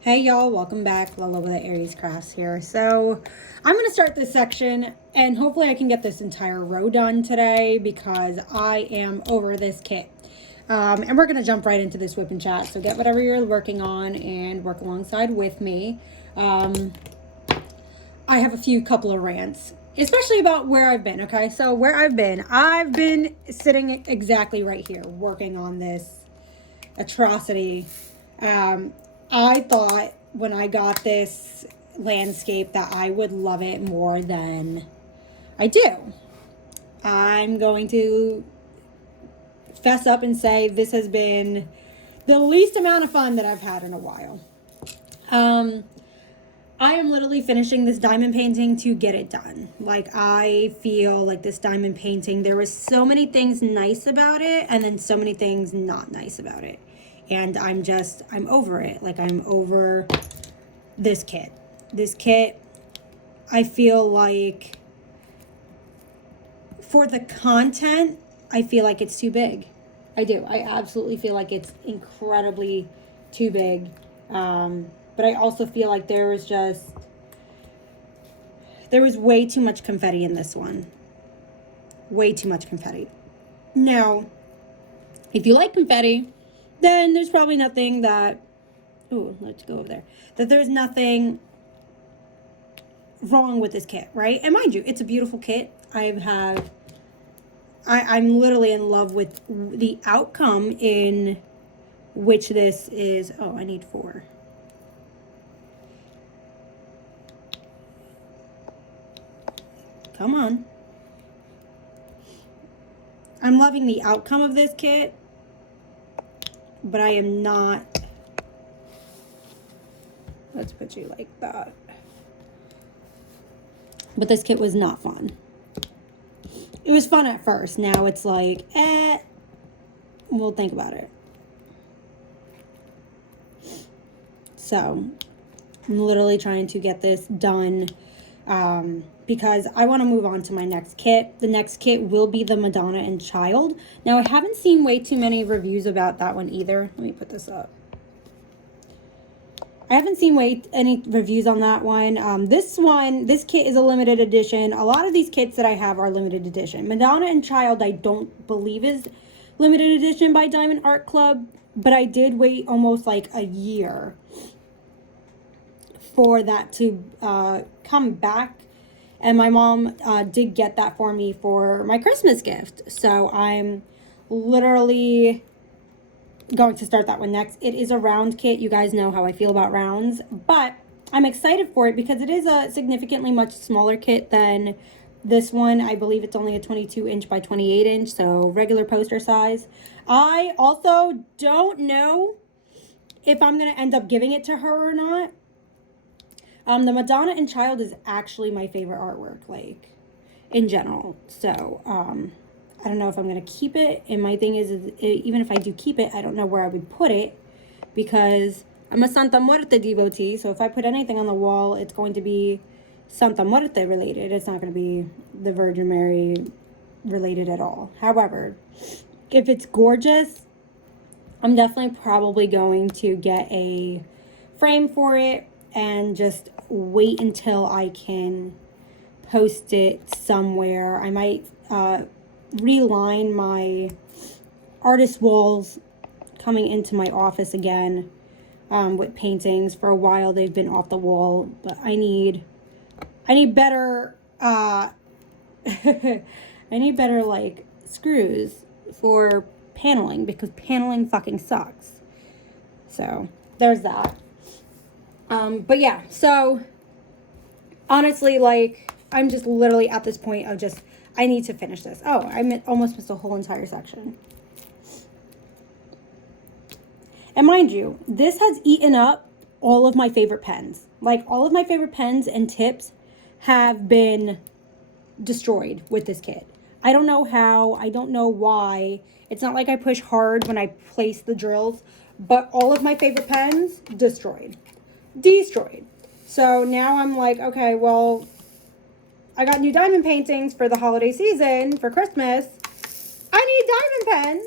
Hey y'all, welcome back. Lala with the Aries Crafts here. So I'm going to start this section and hopefully I can get this entire row done today because I am over this kit. And we're going to jump right into this whip and chat. So get whatever you're working on and work alongside with me. I have a couple of rants, especially about where I've been. Okay, so where I've been sitting exactly right here working on this atrocity. I thought when I got this landscape that I would love it more than I do. I'm going to fess up and say this has been the least amount of fun that I've had in a while. I am literally finishing this diamond painting to get it done. Like, I feel like this diamond painting, there was so many things nice about it and then so many things not nice about it. And I'm over it. Like, I'm over this kit. This kit, I feel like for the content, I feel like it's too big. I do. I absolutely feel like it's incredibly too big. But I also feel like there was way too much confetti in this one. Way too much confetti. Now, if you like confetti, then there's probably nothing that, let's go over there, that there's nothing wrong with this kit, right? And mind you, it's a beautiful kit. I'm literally in love with the outcome in which this is. Oh, I need 4. Come on. I'm loving the outcome of this kit, but I am not. Let's put you like that. But this kit was not fun. It was fun at first. Now it's like, we'll think about it. So I'm literally trying to get this done because I want to move on to my next kit. The next kit will be the Madonna and Child. Now, I haven't seen way too many reviews about that one either. Let me put this up. I haven't seen any reviews on that one. This kit is a limited edition. A lot of these kits that I have are limited edition. Madonna and Child, I don't believe is limited edition by Diamond Art Club, but I did wait almost like a year for that to come back. And my mom did get that for me for my Christmas gift. So I'm literally going to start that one next. It is a round kit. You guys know how I feel about rounds. But I'm excited for it because it is a significantly much smaller kit than this one. I believe it's only a 22 inch by 28 inch. So regular poster size. I also don't know if I'm going to end up giving it to her or not. The Madonna and Child is actually my favorite artwork, like, in general. So, I don't know if I'm going to keep it. And my thing is, even if I do keep it, I don't know where I would put it. Because I'm a Santa Muerte devotee. So if I put anything on the wall, it's going to be Santa Muerte related. It's not going to be the Virgin Mary related at all. However, if it's gorgeous, I'm definitely probably going to get a frame for it and just wait until I can post it somewhere. I might reline my artist walls coming into my office again with paintings. For a while they've been off the wall, but I need better I need better like screws for paneling because paneling fucking sucks. So there's that. But yeah, so honestly, like, I'm just literally at this point of just, I need to finish this. Oh, almost missed a whole entire section. And mind you, this has eaten up all of my favorite pens. Like, all of my favorite pens and tips have been destroyed with this kit. I don't know how, I don't know why. It's not like I push hard when I place the drills, but all of my favorite pens, destroyed. So now I'm like, okay, well, I got new diamond paintings for the holiday season, for Christmas. I need diamond pens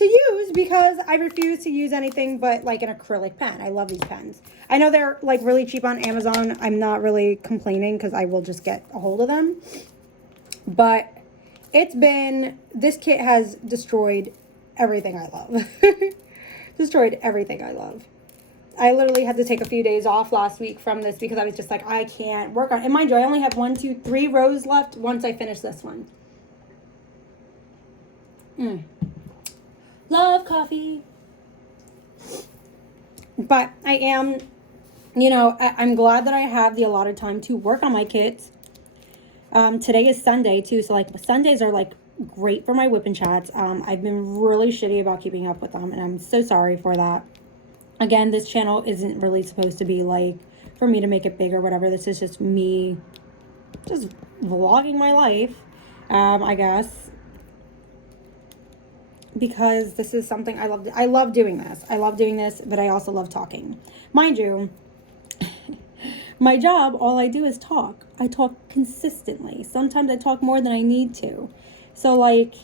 to use because I refuse to use anything but like an acrylic pen. I love these pens. I know they're like really cheap on Amazon. I'm not really complaining because I will just get a hold of them. But this kit has destroyed everything I love. Destroyed everything I love. I literally had to take a few days off last week from this because I was just like, I can't work on it. And mind you, I only have 1, 2, 3 rows left once I finish this one. Love coffee. But I am, I'm glad that I have the allotted time to work on my kits. Today is Sunday too. So like Sundays are like great for my whip and chats. I've been really shitty about keeping up with them and I'm so sorry for that. Again, this channel isn't really supposed to be like for me to make it big or whatever. This is just me just vlogging my life, I guess. Because this is something I love. I love doing this. I love doing this, but I also love talking. Mind you, my job, all I do is talk. I talk consistently. Sometimes I talk more than I need to. So like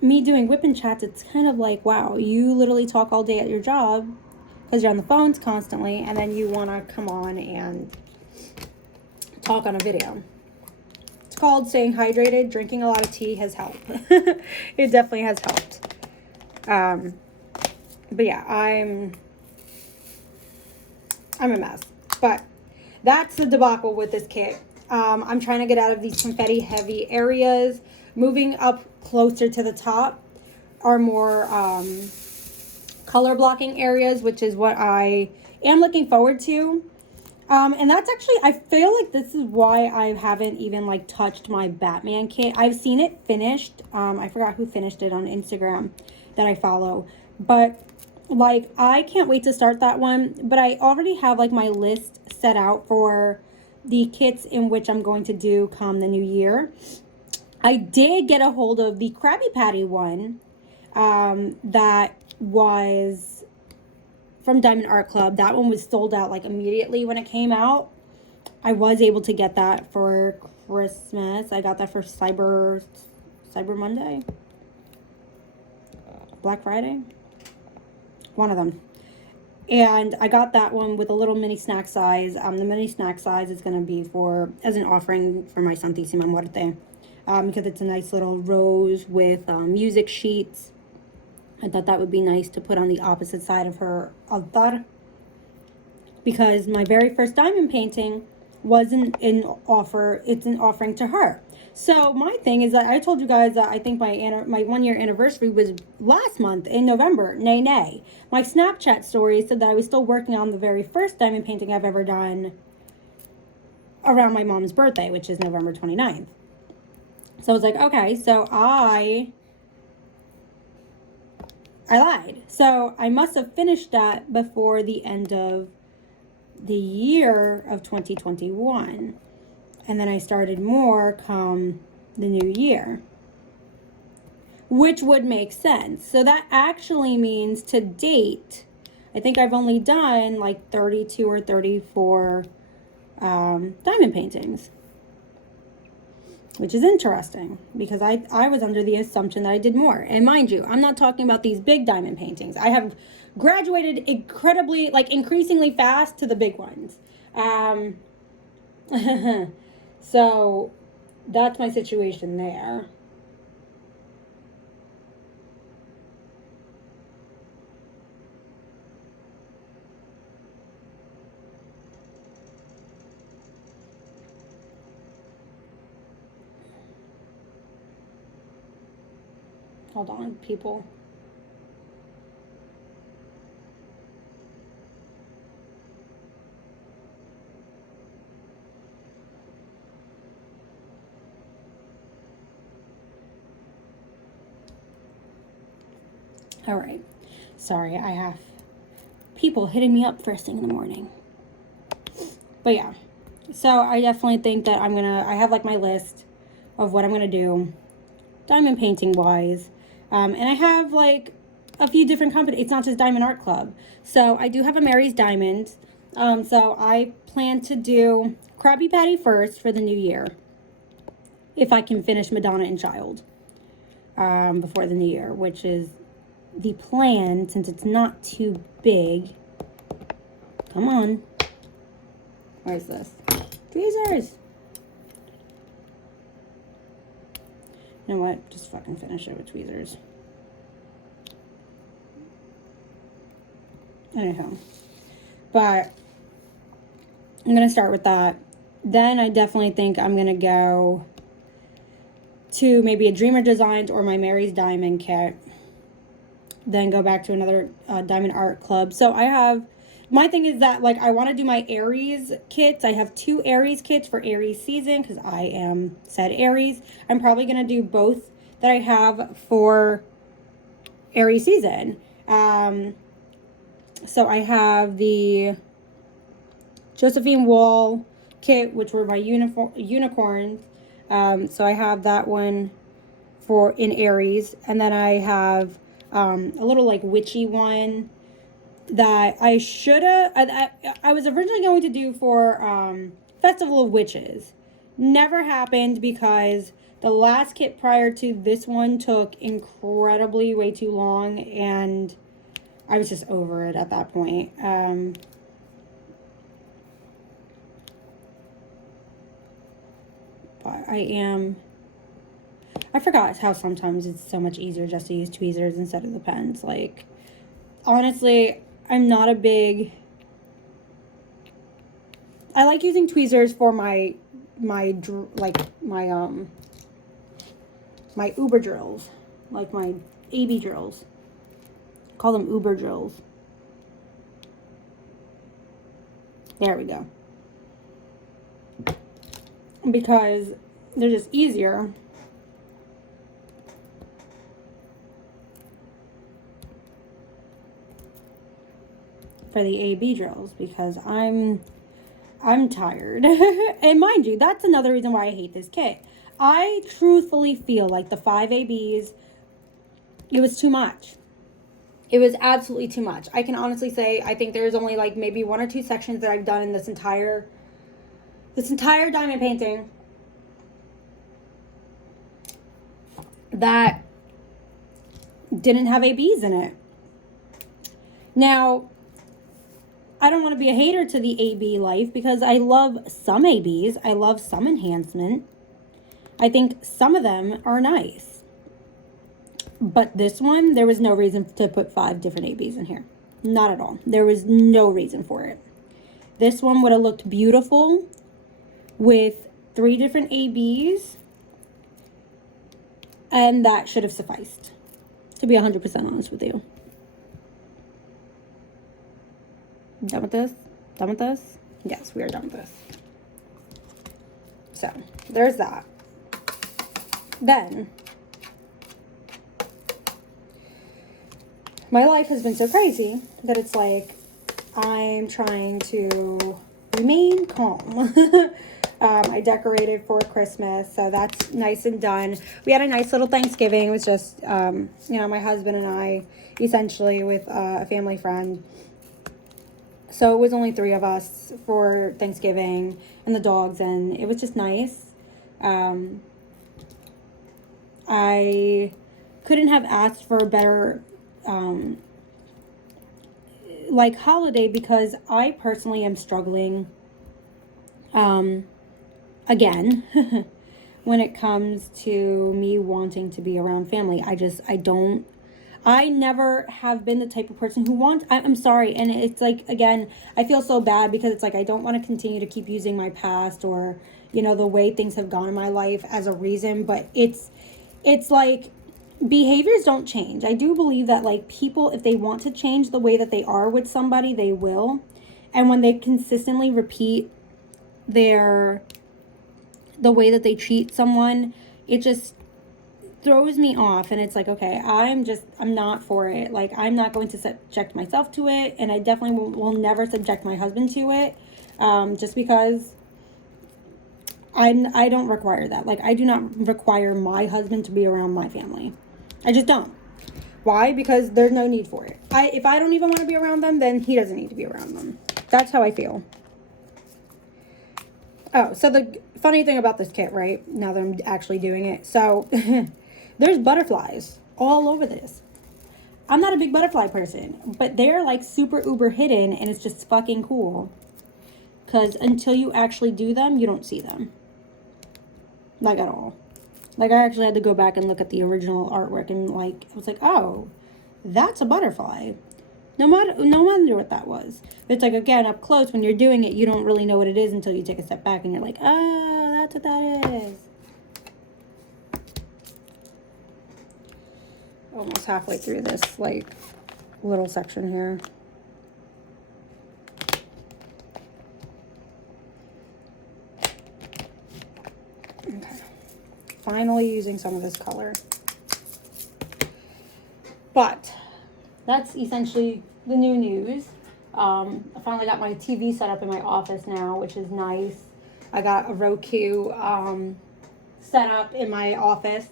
me doing whip and chats, it's kind of like, wow, you literally talk all day at your job because you're on the phones constantly, and then you want to come on and talk on a video. It's called staying hydrated. Drinking a lot of tea has helped. It definitely has helped. But yeah, I'm a mess. But that's the debacle with this kit. I'm trying to get out of these confetti heavy areas. Moving up closer to the top are more color blocking areas, which is what I am looking forward to. And that's actually, I feel like this is why I haven't even like touched my Batman kit. I've seen it finished. I forgot who finished it on Instagram that I follow, but like I can't wait to start that one. But I already have like my list set out for the kits in which I'm going to do come the new year. I did get a hold of the Krabby Patty one that was from Diamond Art Club. That one was sold out like immediately when it came out. I was able to get that for Christmas. I got that for Cyber Monday, Black Friday, one of them. And I got that one with a little mini snack size. The mini snack size is going to be as an offering for my Santísima Muerte. Because it's a nice little rose with music sheets. I thought that would be nice to put on the opposite side of her altar. Because my very first diamond painting wasn't an offer, it's an offering to her. So my thing is that I told you guys that I think my 1 year anniversary was last month in November. Nay. My Snapchat story said that I was still working on the very first diamond painting I've ever done around my mom's birthday, which is November 29th. So I was like, okay, so I lied. So I must have finished that before the end of the year of 2021. And then I started more come the new year, which would make sense. So that actually means to date, I think I've only done like 32 or 34 diamond paintings. Which is interesting because I was under the assumption that I did more. And mind you, I'm not talking about these big diamond paintings. I have graduated increasingly fast to the big ones. So that's my situation there. Hold on, people. All right. Sorry, I have people hitting me up first thing in the morning. But yeah. So I definitely think that I have like my list of what I'm going to do diamond painting wise. And I have like a few different companies. It's not just Diamond Art Club. So I do have a Mary's Diamonds. So I plan to do Krabby Patty first for the new year. If I can finish Madonna and Child. before the new year, which is the plan, since it's not too big. Come on. Where's this? Tweezers. You know what? Just fucking finish it with tweezers. Anyhow. But I'm going to start with that. Then I definitely think I'm going to go to maybe a Dreamer Designs or my Mary's Diamond kit. Then go back to another Diamond Art Club. So I have, my thing is that, like, I want to do my Aries kits. I have 2 Aries kits for Aries season because I am said Aries. I'm probably going to do both that I have for Aries season. So I have the Josephine Wall kit, which were my unicorns. So I have that one for in Aries, and then I have a little like witchy one that I should have. I was originally going to do for Festival of Witches. Never happened because the last kit prior to this one took incredibly way too long, and I was just over it at that point. I forgot how sometimes it's so much easier just to use tweezers instead of the pens. Like, honestly, I'm not a big, I like using tweezers for my Uber drills, like my AB drills. Call them Uber drills. There we go. Because they're just easier. For the AB drills, because I'm tired. And mind you, that's another reason why I hate this kit. I truthfully feel like the 5 ABs, it was too much. It was absolutely too much. I can honestly say I think there's only like maybe 1 or 2 sections that I've done in this entire diamond painting that didn't have ABs in it. Now, I don't want to be a hater to the AB life because I love some ABs. I love some enhancement. I think some of them are nice. But this one, there was no reason to put 5 different ABs in here. Not at all. There was no reason for it. This one would have looked beautiful with 3 different ABs. And that should have sufficed. To be 100% honest with you. Done with this? Done with this? Yes, we are done with this. So, there's that. Then, my life has been so crazy that it's like I'm trying to remain calm. I decorated for Christmas, so that's nice and done. We had a nice little Thanksgiving. It was just, my husband and I, essentially with a family friend. So it was only 3 of us for Thanksgiving and the dogs, and it was just nice. I couldn't have asked for a better holiday because I personally am struggling again when it comes to me wanting to be around family. I never have been the type of person who wants, I'm sorry. And it's like, again, I feel so bad because it's like, I don't want to continue to keep using my past or, the way things have gone in my life as a reason, but it's like behaviors don't change. I do believe that like people, if they want to change the way that they are with somebody, they will. And when they consistently repeat the way that they treat someone, it just throws me off, and it's like, okay, I'm not for it. Like, I'm not going to subject myself to it, and I definitely will never subject my husband to it, just because I don't require that. Like, I do not require my husband to be around my family. I just don't. Why? Because there's no need for it. If I don't even want to be around them, then he doesn't need to be around them. That's how I feel. Oh, so the funny thing about this kit, right, now that I'm actually doing it, so There's butterflies all over this. I'm not a big butterfly person, but they're like super uber hidden, and it's just fucking cool. Because until you actually do them, you don't see them. Like at all. Like I actually had to go back and look at the original artwork, and like I was like, oh, that's a butterfly. No wonder what that was. But it's like, again, up close, when you're doing it, you don't really know what it is until you take a step back and you're like, oh, that's what that is. Almost halfway through this, like, little section here. Okay. Finally using some of this color. But that's essentially the new news. I finally got my TV set up in my office now, which is nice. I got a Roku set up in my office.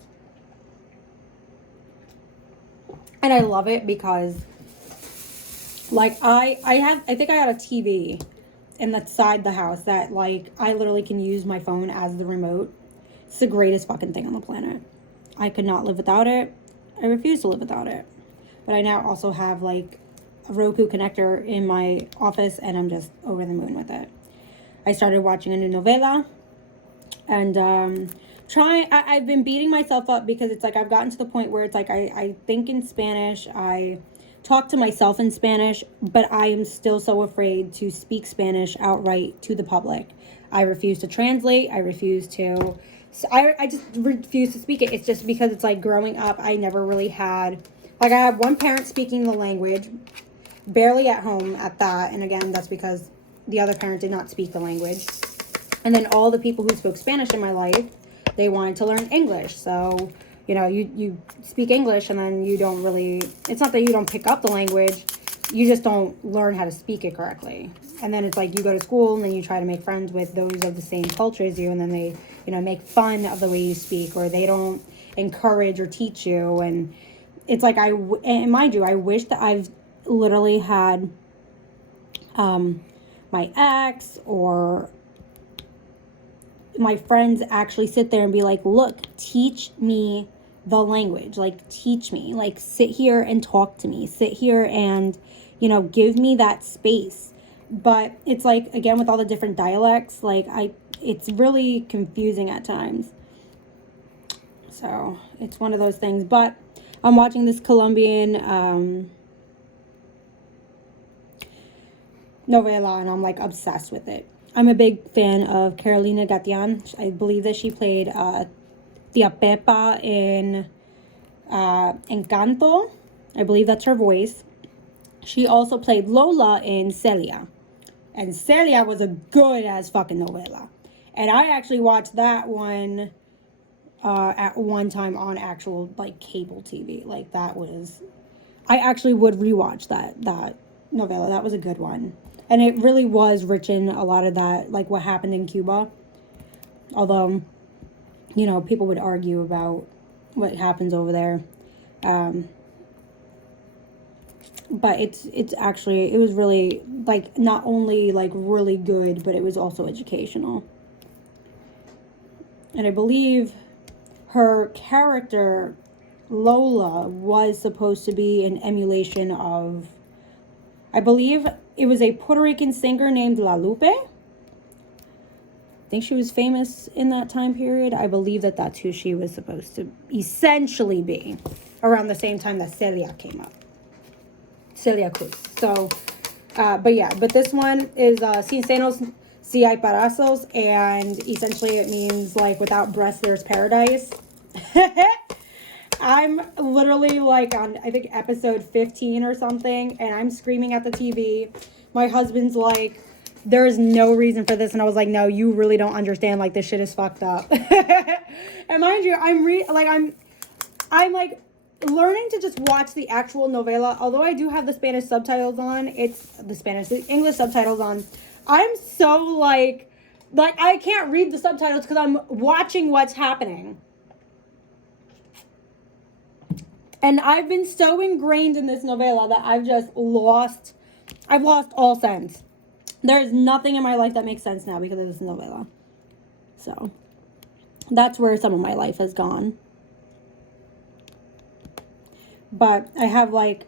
And I love it because, like, I think I had a TV inside the house that, like, I literally can use my phone as the remote. It's the greatest fucking thing on the planet. I could not live without it. I refuse to live without it. But I now also have, like, a Roku connector in my office, and I'm just over the moon with it. I started watching a new novela, and I've been beating myself up because it's like I've gotten to the point where it's like I think in Spanish, I talk to myself in Spanish, but I am still so afraid to speak Spanish outright to the public. I refuse to translate. I just refuse to speak it. It's just because it's like growing up, I never really had, like I have one parent speaking the language, barely at home at that. And again, that's because the other parent did not speak the language. And then all the people who spoke Spanish in my life, they wanted to learn English. So, you know, you speak English and then you don't really, it's not that you don't pick up the language, you just don't learn how to speak it correctly. And then it's like you go to school and then you try to make friends with those of the same culture as you, and then they, you know, make fun of the way you speak, or they don't encourage or teach you. And it's like, and mind you, I wish that I've literally had my ex or my friends actually sit there and be like, look, teach me the language, like teach me, like sit here and talk to me, sit here and, you know, give me that space. But it's like, again, with all the different dialects, like it's really confusing at times. So it's one of those things. But I'm watching this Colombian novela, and I'm like obsessed with it. I'm a big fan of Carolina Gatian. I believe that she played Tia Pepa in Encanto. I believe that's her voice. She also played Lola in Celia. And Celia was a good-ass fucking novela. And I actually watched that one at one time on actual, like, cable TV. Like, that was... I actually would rewatch that novela. That was a good one. And it really was rich in a lot of that, like, what happened in Cuba. Although, you know, people would argue about what happens over there. But it's actually, it was really, like, not only, like, really good, but it was also educational. And I believe her character, Lola, was supposed to be an emulation of, I believe it was a Puerto Rican singer named La Lupe. I think she was famous in that time period. I believe that that's who she was supposed to essentially be around the same time that Celia came up. Celia Cruz. So, but this one is Sin Senos, Si Hay Parazos, and essentially it means, like, without breasts, there's paradise. I'm literally, like, on, I think, episode 15 or something, and I'm screaming at the TV. My husband's like, there is no reason for this, and I was like, no, you really don't understand, like, this shit is fucked up. And mind you, I'm like, learning to just watch the actual novela, although I do have the Spanish subtitles on, the English subtitles on, I'm so, like, I can't read the subtitles because I'm watching what's happening. And I've been so ingrained in this novela that I've lost all sense. There's nothing in my life that makes sense now because of this novela. So, that's where some of my life has gone. But I have like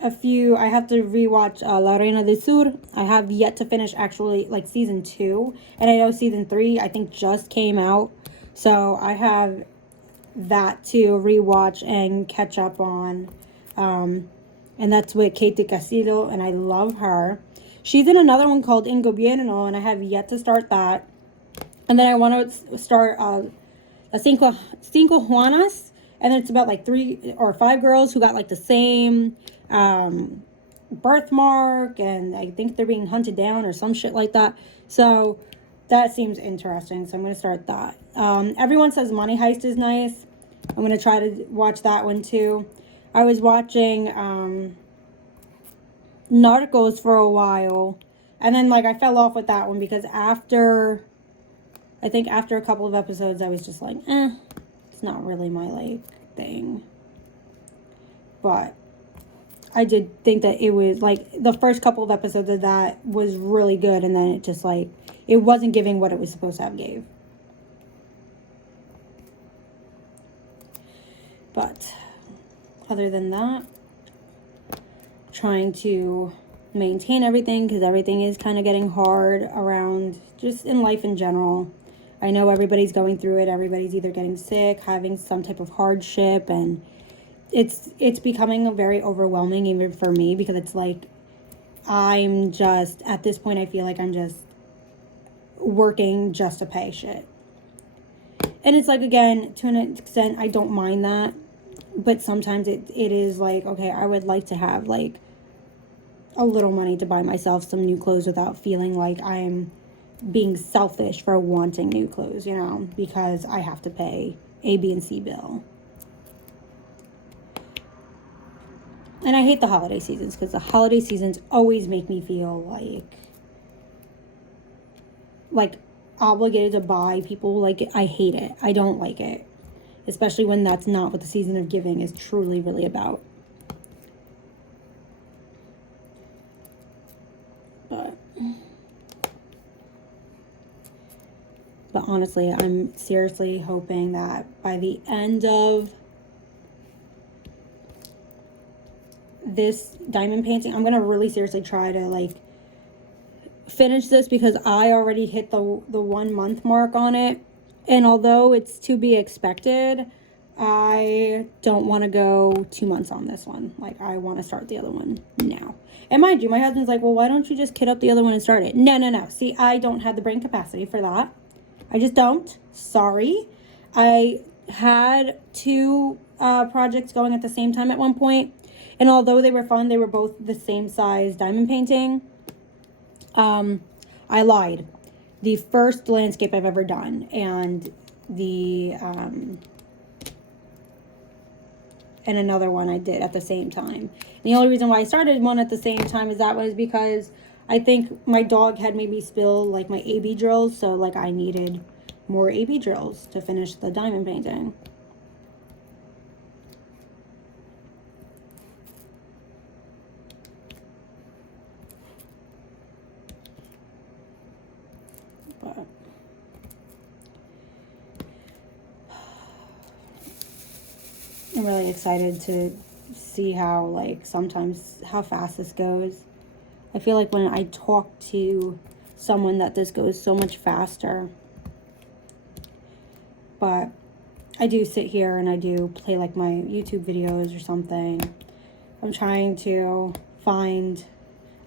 I have to rewatch La Reina del Sur. I have yet to finish actually like season 2. And I know season 3 I think just came out. So I have that to rewatch and catch up on. And that's with Katie Castillo, and I love her. She's in another one called In Gobierno, and I have yet to start that. And then I want to start Cinco Juanas, and then it's about like 3 or 5 girls who got like the same birthmark, and I think they're being hunted down or some shit like that. So that seems interesting, so I'm going to start that. Everyone says Money Heist is nice. I'm going to try to watch that one too. I was watching Narcos for a while, and then like I fell off with that one because after a couple of episodes I was just like, it's not really my like thing. But I did think that it was like the first couple of episodes of that was really good, and then it just like it wasn't giving what it was supposed to have gave. But other than that, trying to maintain everything because everything is kind of getting hard around just in life in general. I know everybody's going through it. Everybody's either getting sick, having some type of hardship, and it's becoming very overwhelming even for me because it's like I'm just at this point I feel like I'm just working just to pay shit. And it's like, again, to an extent I don't mind that, but sometimes it is like, okay, I would like to have like a little money to buy myself some new clothes without feeling like I'm being selfish for wanting new clothes, you know, because I have to pay A, B, and C bill. And I hate the holiday seasons because the holiday seasons always make me feel like obligated to buy people. Like, I hate it. I don't like it. Especially when that's not what the season of giving is truly really about. But honestly, I'm seriously hoping that by the end of this diamond painting, I'm going to really seriously try to like finish this because I already hit the 1 month mark on it. And although it's to be expected, I don't want to go 2 months on this one. Like, I want to start the other one now. And mind you, my husband's like, well, why don't you just kit up the other one and start it? No. See, I don't have the brain capacity for that. I just don't. Sorry. I had 2 projects going at the same time at one point. And although they were fun, they were both the same size diamond painting. I lied. The first landscape I've ever done and and another one I did at the same time. And the only reason why I started one at the same time is that was because I think my dog had made me spill like my AB drills, so like I needed more AB drills to finish the diamond painting. But I'm really excited to see how like sometimes how fast this goes. I feel like when I talk to someone that this goes so much faster. But I do sit here and I do play like my YouTube videos or something. I'm trying to find,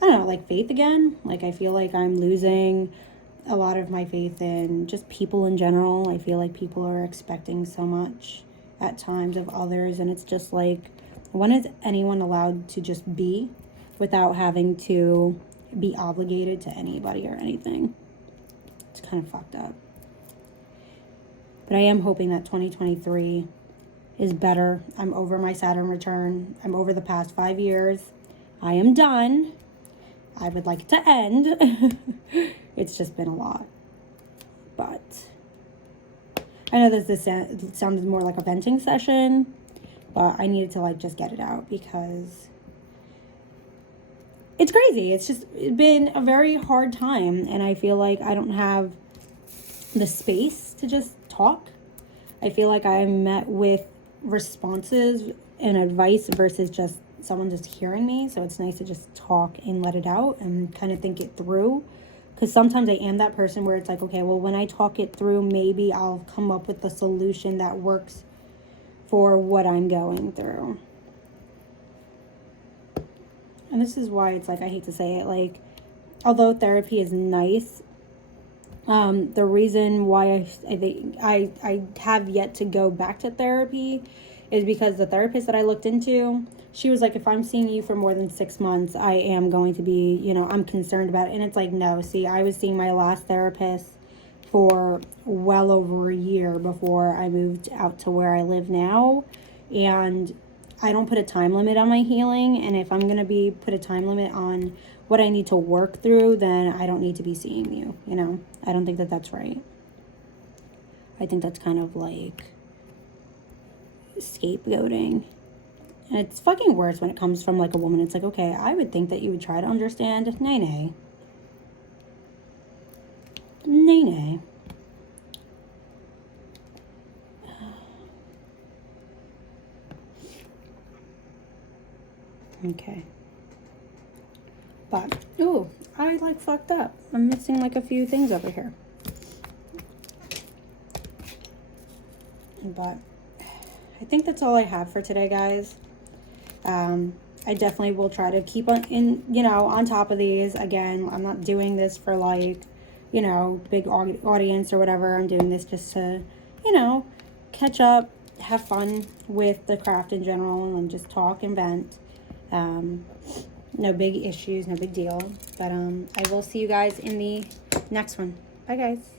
I don't know, like faith again. Like I feel like I'm losing a lot of my faith in just people in general. I feel like people are expecting so much at times of others, and it's just like, when is anyone allowed to just be without having to be obligated to anybody or anything? It's kind of fucked up. But I am hoping that 2023 is better. I'm over my Saturn return. I'm over the past 5 years. I am done. I would like it to end. It's just been a lot. But I know that this sounded more like a venting session, but I needed to like just get it out because it's crazy. It's just been a very hard time, and I feel like I don't have the space to just talk. I feel like I'm met with responses and advice versus just someone just hearing me. So it's nice to just talk and let it out and kind of think it through. Because sometimes I am that person where it's like, okay, well, when I talk it through, maybe I'll come up with a solution that works for what I'm going through. And this is why it's like, I hate to say it, like, although therapy is nice, the reason why I think I have yet to go back to therapy is because the therapist that I looked into, she was like, if I'm seeing you for more than 6 months, I am going to be, you know, I'm concerned about it. And it's like, no, see, I was seeing my last therapist for well over a year before I moved out to where I live now. And I don't put a time limit on my healing. And if I'm going to put a time limit on what I need to work through, then I don't need to be seeing you, you know? I don't think that that's right. I think that's kind of like scapegoating. And it's fucking worse when it comes from like a woman. It's like, okay, I would think that you would try to understand. Nay, nay. Nay, nay. Okay. But, ooh, I like fucked up. I'm missing like a few things over here. But I think that's all I have for today, guys. I definitely will try to keep on top of these. Again, I'm not doing this for like, you know, big audience or whatever. I'm doing this just to, you know, catch up, have fun with the craft in general, and just talk and vent. No big issues, no big deal. But I will see you guys in the next one. Bye, guys.